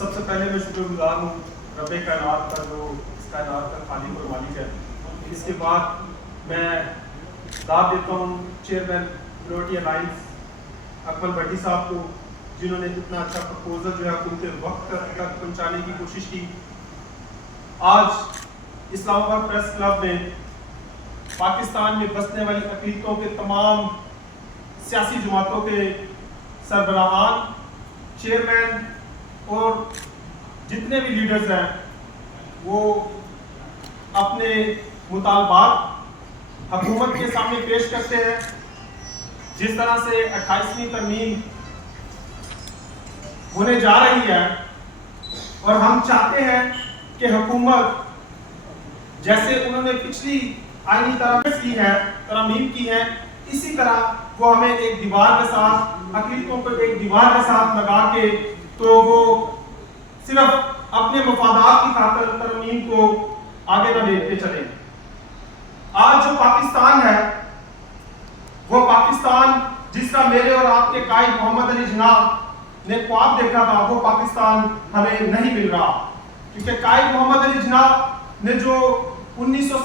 سب سے پہلے میں شکر گزار ہوں رب کائنات کا جو اس کائنات کا خالق اور مالک ہے۔ اس کے بعد میں داد دیتا ہوں چیئرمین منورٹی الائنس اکمل بھٹی صاحب کو، جنہوں نے اتنا اچھا پرپوزل جو ہے حکومت وقت تک پہنچانے کی کوشش کی۔ آج اسلام آباد پریس کلب میں پاکستان میں بسنے والی اقلیتوں کے تمام سیاسی جماعتوں کے سربراہان، چیئرمین اور جتنے بھی لیڈرز ہیں وہ اپنے مطالبات حکومت کے سامنے پیش کرتے ہیں۔ جس طرح سے 28ویں ترمیم ہونے جا رہی ہے اور ہم چاہتے ہیں کہ حکومت جیسے انہوں نے پچھلی آئینی ترمیم کی ہے، اسی طرح وہ ہمیں ایک دیوار کے ساتھ اقلیتوں کو ایک دیوار کے ساتھ لگا کے تو وہ صرف اپنے مفادات کی خاطر ترمیم کو آگے نہ دیتے چلیں۔ آج جو پاکستان ہے وہ پاکستان جس کا میرے اور آپ کے قائد محمد علی جناح نے خواب دیکھا تھا، وہ پاکستان ہمیں نہیں مل رہا، کیونکہ قائد محمد علی جناح نے جو 11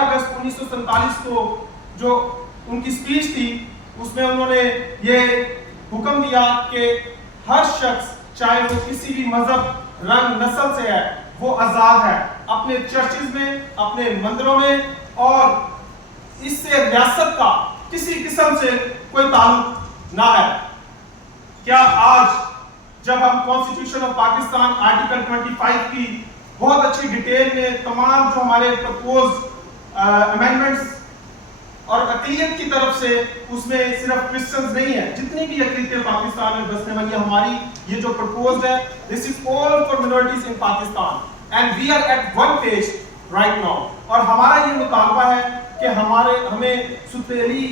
اگست 1947 کو جو ان کی سپیچ تھی، اس میں انہوں نے یہ حکم دیا کہ ہر شخص چاہے وہ کسی بھی مذہب، رنگ، نسل سے ہے، وہ آزاد ہے اپنے چرچز میں، اپنے مندروں میں، اور اس سے ریاست کا کسی قسم سے کوئی تعلق نہ ہے۔ کیا آج جب ہم کانسٹیٹیوشن آف پاکستان آرٹیکل 25 کی بہت اچھی ڈیٹیل میں تمام جو ہمارے پرپوز امینڈمنٹس اور اقلیت کی طرف سے، اس میں صرف کرسچنز نہیں ہے، جتنی بھی اقلیتیں پاکستان میں بسنے والی ہماری یہ جو پرپوزڈ ہے، this is all for minorities in Pakistan and we are at one page right now۔ اور ہمارا یہ مطالبہ ہے کہ ہمیں ستیلی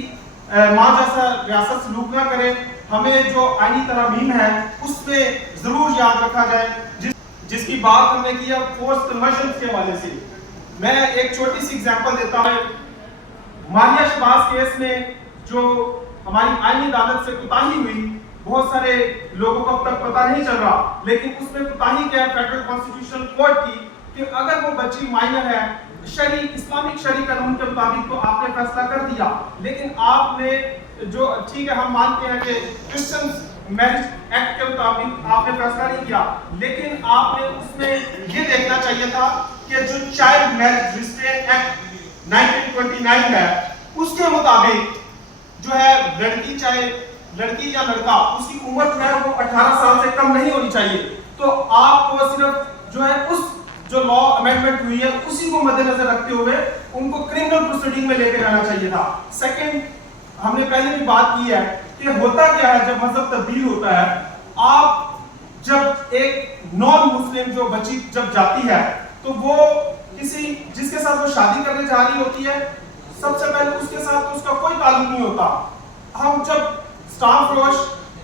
ماں جیسا ریاست سلوک نہ کرے، ہمیں جو آئینی ترامیم ہے اس میں ضرور یاد رکھا جائے، جس کی بات ہم نے کیا فورس کنورژن کے حوالے سے۔ میں ایک چھوٹی سی ایگزامپل دیتا ہوں۔ مالیہ شباز کیس میں جو ہماری آئینی عدالت سے کوتاہی ہوئی، بہت سارے لوگوں کو اب تک پتہ نہیں چل رہا، لیکن اس میں کوتاہی کیا ہے فیڈرل کانسٹیٹیوشنل کورٹ کی کہ اگر وہ بچی مائنر ہے، اسلامک شرعی قانون کے مطابق تو آپ نے فیصلہ کر دیا، لیکن آپ نے جو ٹھیک ہے ہم مانتے ہیں کہ کرسچن میرج ایکٹ کے مطابق آپ نے فیصلہ نہیں کیا، لیکن آپ نے اس میں یہ دیکھنا چاہیے تھا کہ جو چائلڈ میرج ریسٹرین ایکٹ 1929 ہے، اس کے مطابق جو ہے لڑکی چاہے لڑکی یا لڑکا، اس کی عمر جو ہے وہ 18 سال سے کم نہیں ہونی چاہیے۔ تو آپ کو صرف جو ہے اس جو لا امینڈمنٹ ہوئی ہے اسی کو مد نظر رکھتے ہوئے ان کو کرمنل پروسیڈنگ میں لے کے جانا چاہیے تھا۔ سیکنڈ، ہم نے پہلے بھی بات کی ہے کہ ہوتا کیا ہے جب مذہب تبدیل ہوتا ہے، آپ جب ایک نان مسلم جو بچی جب جاتی ہے تو وہ کسی جس کے ساتھ وہ شادی کرنے جا رہی ہوتی ہے، سب سے پہلے اس کے ساتھ اس کا کوئی تعلق نہیں ہوتا۔ ہم جب اسٹامپ فروش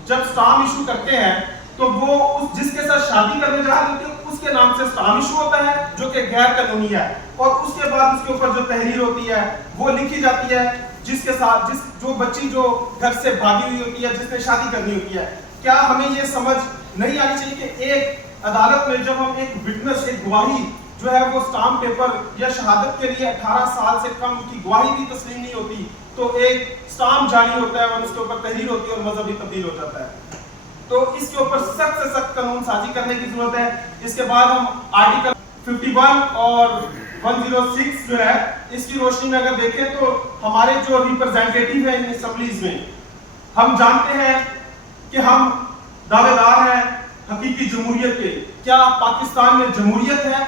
جب اسٹامپ ایشو کرتے ہیں تو وہ جس کے ساتھ شادی کرنے جا رہی ہوتی ہے اس کے نام سے اسٹامپ ایشو ہوتا ہے جو کہ غیر قانونی ہے، اور اس کے بعد اس کے اوپر جو تحریر ہوتی ہے وہ لکھی جاتی ہے جس کے ساتھ جو بچی جو گھر سے بھاگی ہوئی ہوتی ہے، جس نے شادی کرنی ہوتی ہے۔ کیا ہمیں یہ سمجھ نہیں آنی چاہیے کہ ایک عدالت میں جب ہم ایک وٹنس، ایک گواہی جو ہے وہ اسٹامپ پیپر یا شہادت کے لیے 18 سال سے کم کی گواہی بھی تسلیم نہیں ہوتی تو ایک اسٹامپ جاری ہوتا ہے اور اس کے اوپر تحریر ہوتی ہے اور مذہب بھی تبدیل ہو جاتا ہے۔ تو اس کے اوپر سخت سے سخت قانون سازی کرنے کی ضرورت ہے۔ اس کے بعد ہم آرٹیکل 51 اور 106 جو ہے اس کی روشنی میں اگر دیکھیں تو ہمارے جو ریپرزینٹیٹیو ہیں اسمبلیز میں، ہم جانتے ہیں کہ ہم دعوے دار ہیں حقیقی جمہوریت کے۔ کیا پاکستان میں جمہوریت ہے؟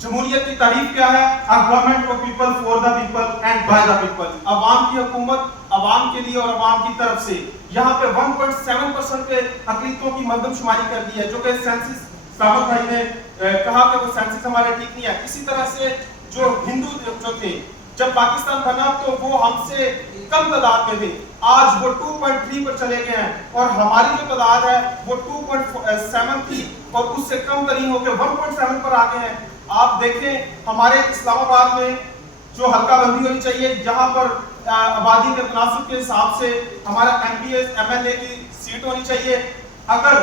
جمہوریت کی تعریف کیا ہے؟ A government of people, for the people and by the people۔ عوام کی حکومت عوام کے لیے اور عوام کی طرف سے۔ یہاں پہ 1.7% پہ اقلیتوں کی مردم شماری کر دی ہے، جو کہ سینسس صاحب بھائی نے کہا کہ وہ سینسس ہمارے ٹھیک نہیں ہے۔ اسی طرح سے جو ہندو جو تھے جب پاکستان بنا تو وہ ہم سے کم تعداد میں تھے، آج وہ 2.3 پر چلے گئے ہیں، اور ہماری جو تعداد ہے وہ 2.7 تھی اور اس سے کم ترین ہو کے 1.7 پر آ گئے ہیں۔ آپ دیکھیں ہمارے اسلام آباد میں جو حلقہ بندی ہونی چاہیے، جہاں پر آبادی کے تناسب کے حساب سے ہمارا M P S M L A کی سیٹ ہونی چاہیے، اگر